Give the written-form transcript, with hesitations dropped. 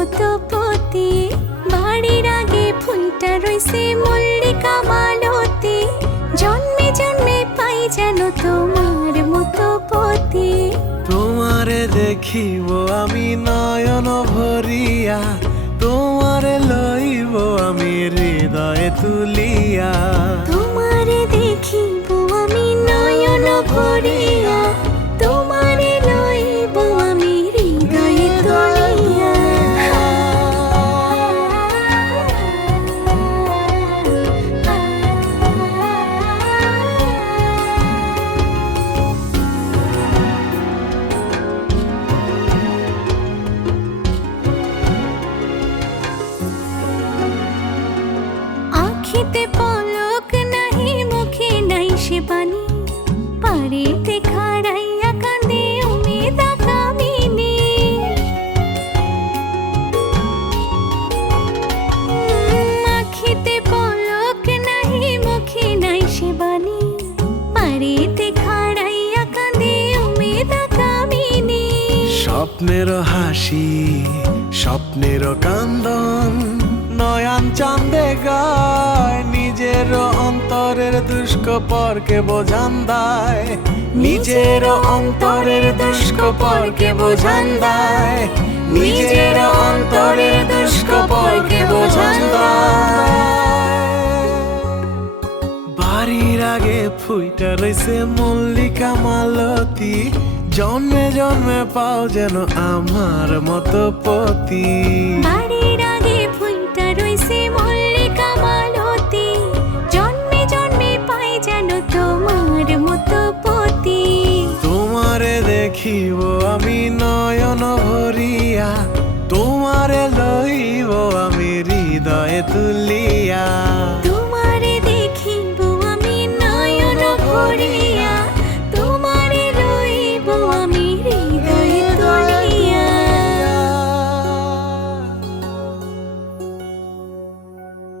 মতো পতি, বাড়ির আগে ফুলটা রইছে মল্লিকা মালতী, জন্মে জন্মে পাই যেন তোমার মতো পতি। তোমারে দেখিব আমি নয়ন ভরিয়া, তোমারে লইব আমি হৃদয়ে তুলিয়া। তোমারে দেখিব আমি নয়ন ভরিয়া, তোমারে লইব আমি হৃদয়ে তুলিয়া। আখিতে পলক নাহি, মুখে নাই সে বাণী, পারেতে খাড়াইয়া কাঁদে উমেদা কামিনী। আখিতে পলক নাহি, মুখে নাই সে বাণী, পারেতে খাড়াইয়া কাঁদে উমেদা কামিনী। স্বপ্নের হাসি স্বপ্নের কান্দন, নয়ন চাঁদে গায় নিজের অন্তরের দুষ্কপরকে বোঝান দেয়, নিজের অন্তরের দুষ্কপরকে বোঝান দেয়, নিজের অন্তরের দুষ্কপরকে বোঝান দেয়। বাড়ির আগে ফুইটা রইছে মল্লিকা মালতী, জন্মে জন্মে পাও যেন আমার মতো পতি।